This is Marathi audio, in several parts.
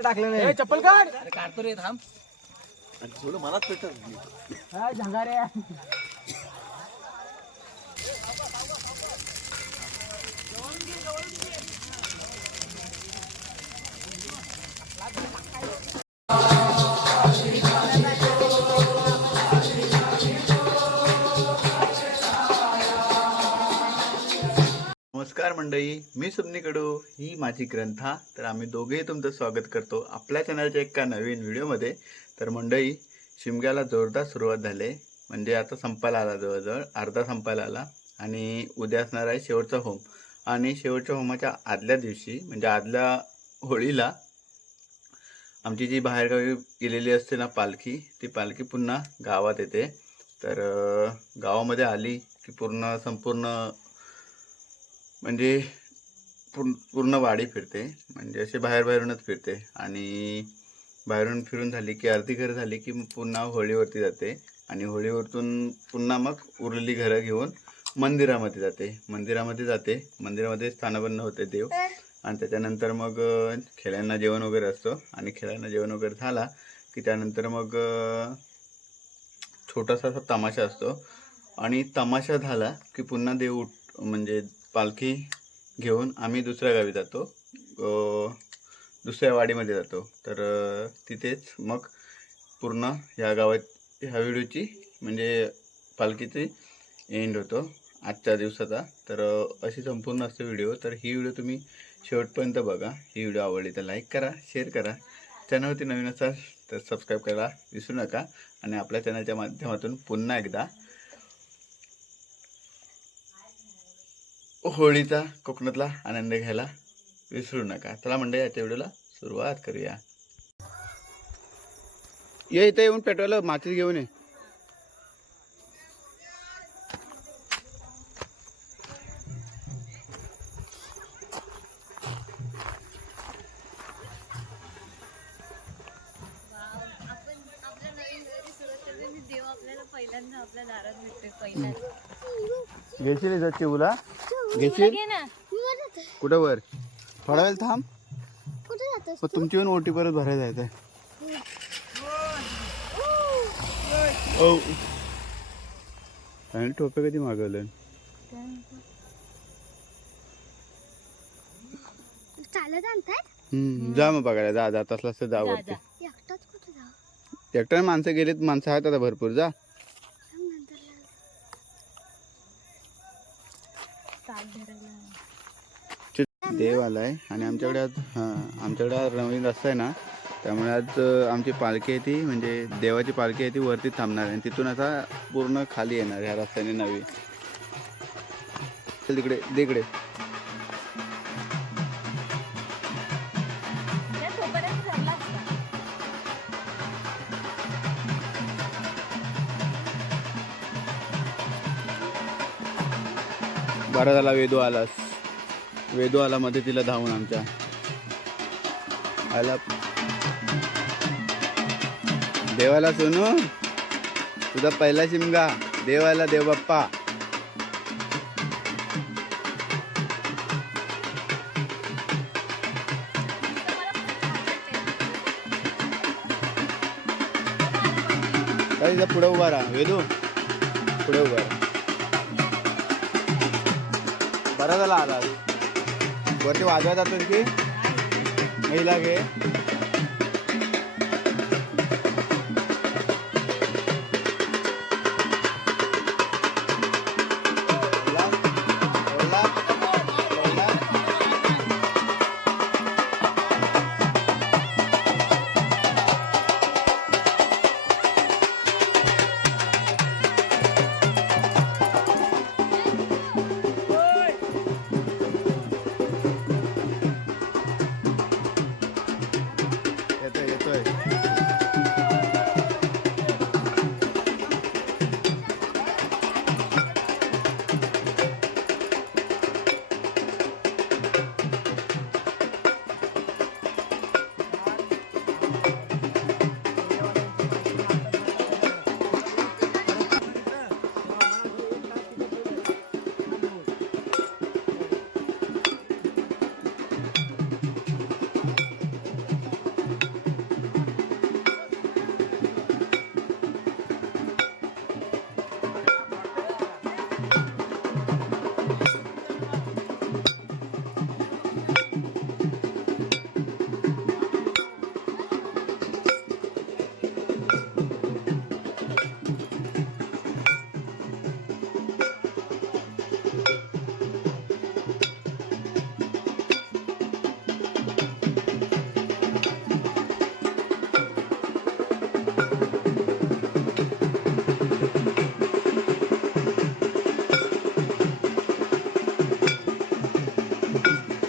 टाकलं नाही चप्पल काढ. अरे काढतो रे थांब. थोडं मनात पेटत हा झंगारे. नमस्कार मंडळी, मी सुमनी कडू, ही माझी ग्रंथा. तर आम्ही दोघेही तुमचं स्वागत करतो आपल्या चॅनलच्या एका नवीन व्हिडिओमध्ये. तर मंडळी, शिमग्याला जोरदार सुरुवात झाली. म्हणजे आता संपायला आला, जवळजवळ अर्धा संपायला आला. आणि उद्या असणार आहे शेवटचा होम. आणि शेवटच्या होमाच्या आदल्या दिवशी म्हणजे आदल्या होळीला आमची जी बाहेरगावी गेलेली असते ना पालखी, ती पालखी पुन्हा गावात येते. तर गावामध्ये आली की संपूर्ण म्हणजे पूर्ण वाडी फिरते. म्हणजे असे बाहेरूनच फिरते. आणि बाहेरून फिरून झाली की अर्धी घरं झाली की पुन्हा होळीवरती जाते. आणि होळीवरतून पुन्हा मग उरलेली घरं घेऊन मंदिरामध्ये जाते. मंदिरामध्ये स्थानबन्न होते देव. आणि त्याच्यानंतर मग खेळ्यांना जेवण वगैरे असतं. आणि खेळ्यांना जेवण वगैरे झाला की त्यानंतर मग छोटासा असा तमाशा असतो. आणि तमाशा झाला की पुन्हा देव म्हणजे पालखी घेऊन आम्ही दुसऱ्या गावी जातो, दुसऱ्या वाडीमध्ये जातो. तर तिथेच मग पूर्ण ह्या ह्या व्हिडिओची म्हणजे पालखीची एंड होतो आजच्या दिवसाचा. तर अशी संपूर्ण असते व्हिडिओ. तर ही व्हिडिओ तुम्ही शेवटपर्यंत बघा. ही व्हिडिओ आवडली तर लाईक करा, शेअर करा. चॅनलवरती नवीन असाल तर सबस्क्राईब करायला विसरू नका. आणि आपल्या चॅनलच्या माध्यमातून पुन्हा एकदा होळीचा कोकणातला आनंद घ्यायला विसरू नका. चला मंडळी, याच्या व्हिडिओला सुरुवात करूया. ये इथे येऊन पेटवायला मातीत घेऊन ये. घेशील जाते उला घेशील कुठं वर थोडा वेळ थांब. तुमची पण ओटी परत भरायला जायचं. आणि टोपे कधी मागवलं जा मग बघायला. जात असला तर जा वरती. एकट्याने माणसं गेलीत, माणसं आहेत आता भरपूर. जा देव आलाय. आणि आमच्याकडे आज नवीन रस्ता आहे ना, त्यामुळे आज आमची पालखी आहे ती म्हणजे देवाची पालखी आहे ती वरती थांबणार आहे. आणि तिथून आता पूर्ण खाली येणार ह्या रस्त्याने नवी. तिकडे तिकडे बरा झाला वेदू आला मध्ये तिला धावून आमच्या आला. देवाला सोनू, तुझा पहिला शिमगा. देवाला देव बाप्पा. पुढे उभा राहा वेदू, पुढे उभा राहा. बरा झाला आला. वरती वाजवा जातो की महिला घे.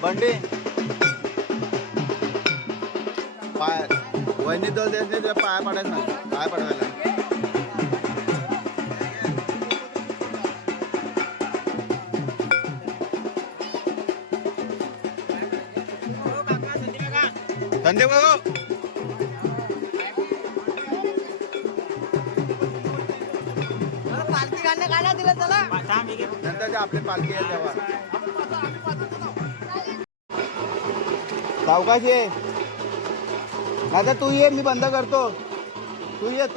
बंडे पाय वहिनी तो देत नाही, पाय पडायचं ना, पाय पडवायला. संदीप भाऊ पालखी गाणं गायला दिलं चला. नंतर आपली पालखी आहे तेव्हा सावकाश ये. आता तू ये, मी बंद करतो. तू ये.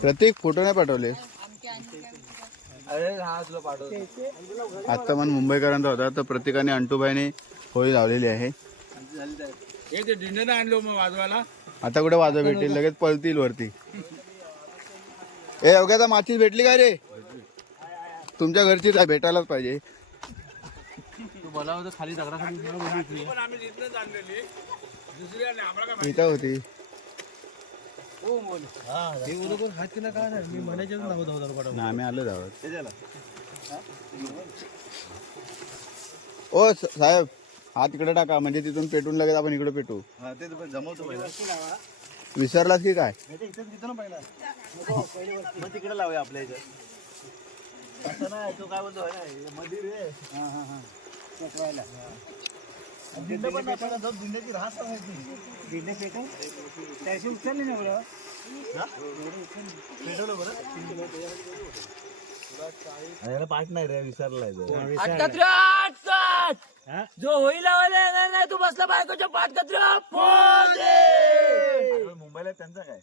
प्रतीक फोटो नाही पाठवले. आता मन मुंबईकरांचा होता, तर प्रत्येकाने अंटूभाईने होळी लावलेली आहे. आता कुठे वाजवा भेटेल, लगेच पळतील वरती. ए अवघ्याचा माचीस भेटली काय रे? तुमच्या घरचीच आहे, भेटायलाच पाहिजे. खाली दगडाखाली इथं होती. आम्ही आलो धावत. ओ साहेब, हात इकडे टाका, म्हणजे तिथून पेटून लगेच आपण इकडे पेटू. विसरलास की काय? तिकडे लावूया आपल्या इथं. असं नाही, तो काय बोलतो मध्ये रे. दिंड्याची राहत दिंडे पेटून त्याशी उचलली ना बरं. पेटवलं बरं. पाठ नाही रे, विसरलाय जो होईल नाही. तू बसला बायकोच्या पाठ कत्र मुंबईला त्यांचा काय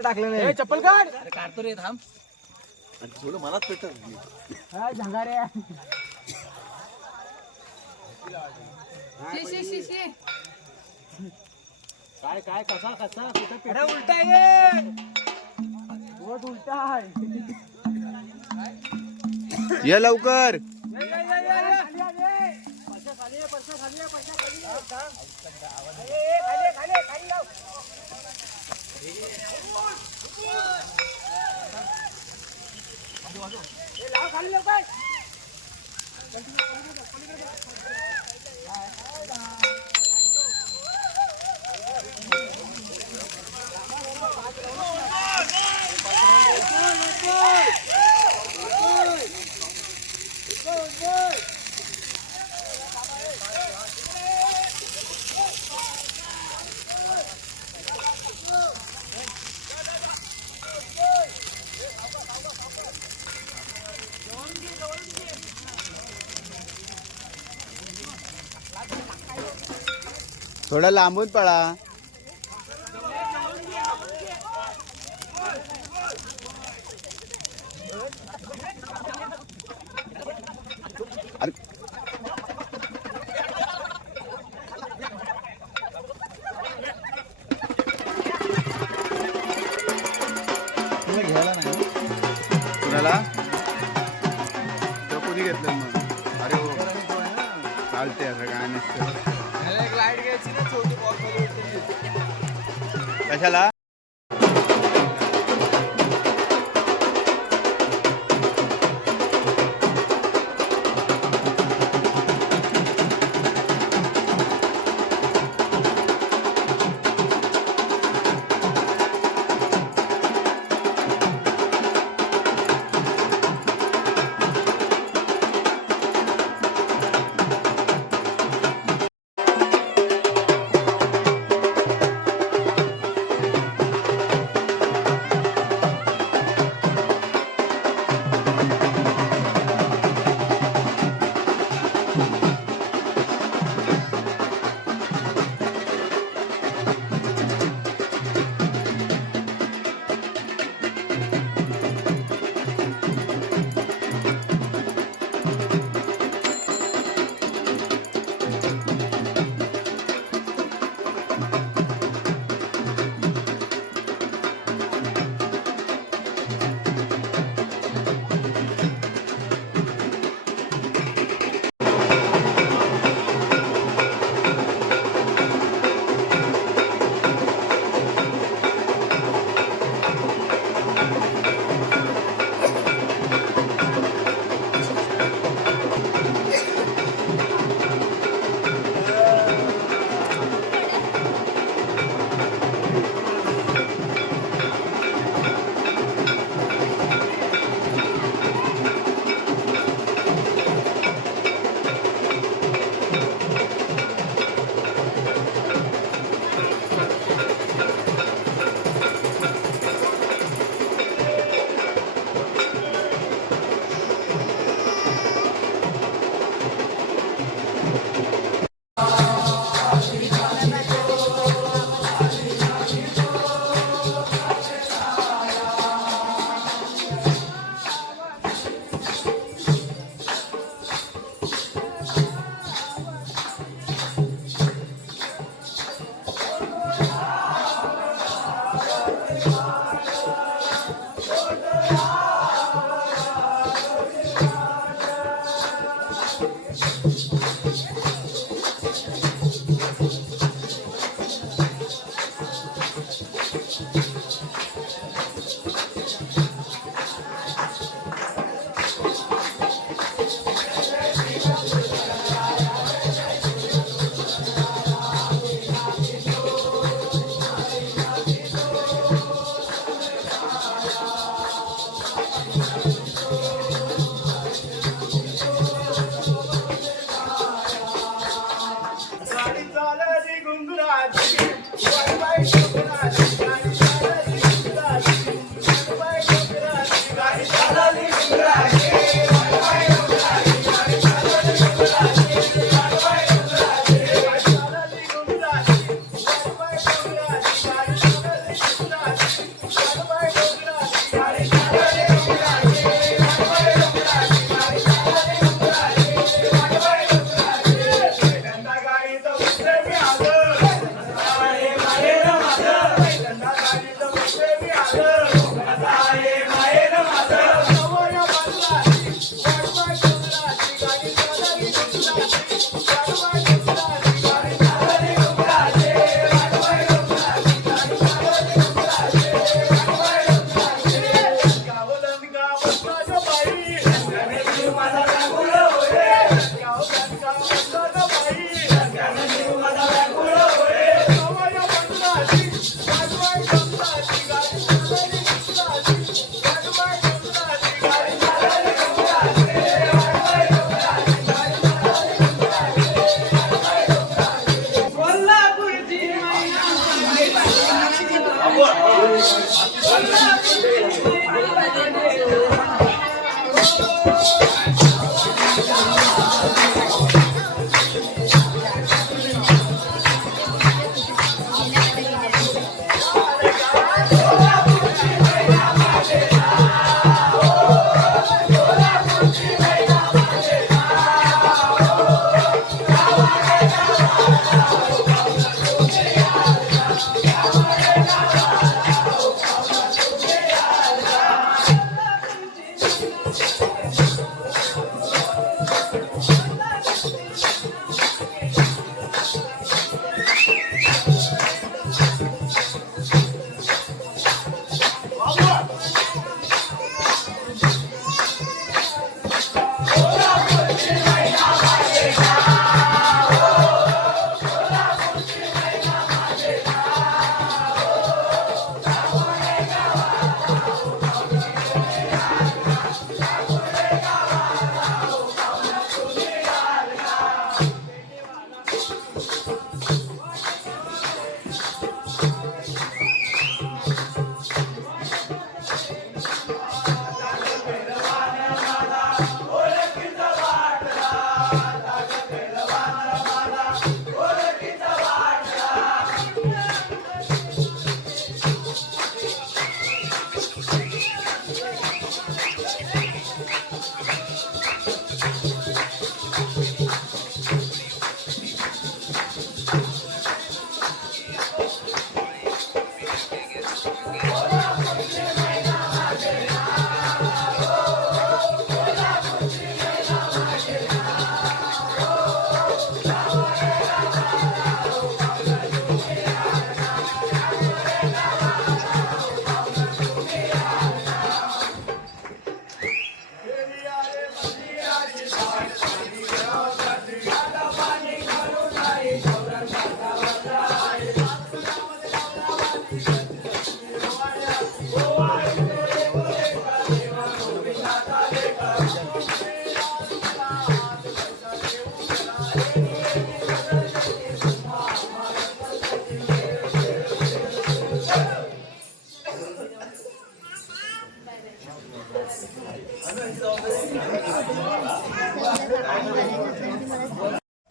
टाकलं नाही. चप्पल काढ. काढतो रे, थांब. थोडं मलाच पेटव. झंगारे काय कसा कुठं उलटा आहे. उलटा आहे. ये लवकर. थोडा लांबून पळा. घ्यायला नाही कुणाला कोणी घेतलं मग? अरे हो चालते, असं काय नसतं. लाईट घ्यायची ना छोटी बॉक्स कशाला?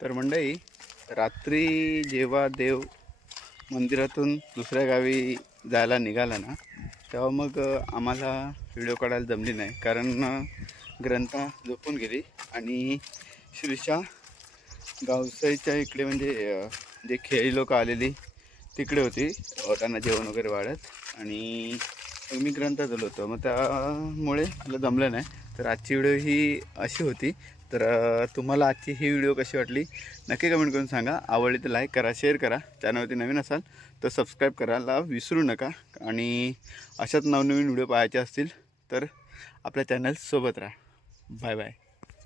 तर मंडळी, रात्री जेव्हा देव मंदिरातून दुसऱ्या गावी जायला निघाला ना, तेव्हा मग आम्हाला व्हिडिओ काढायला जमली नाही, कारण ग्रंथा झोपून गेली आणि श्रीषा गावसाईच्या इकडे म्हणजे जे खेळी लोक आलेली तिकडे होती, त्यांना जेवण वगैरे वाढत, आणि मी ग्रंथा झालो होतो, मग त्यामुळे मला जमलं नाही. तर आजची व्हिडिओ ही अशी होती. तर तुम्हाला आजची ही व्हिडिओ कशी वाटली नक्की कमेंट करून सांगा. आवडली तर लाईक करा, शेअर करा. चॅनलवरती नवीन असाल तर सबस्क्राईब करायला विसरू नका. आणि अशाच नवनवीन व्हिडिओ पाहायचे असतील तर आपल्या चॅनलसोबत राहा. Bye bye.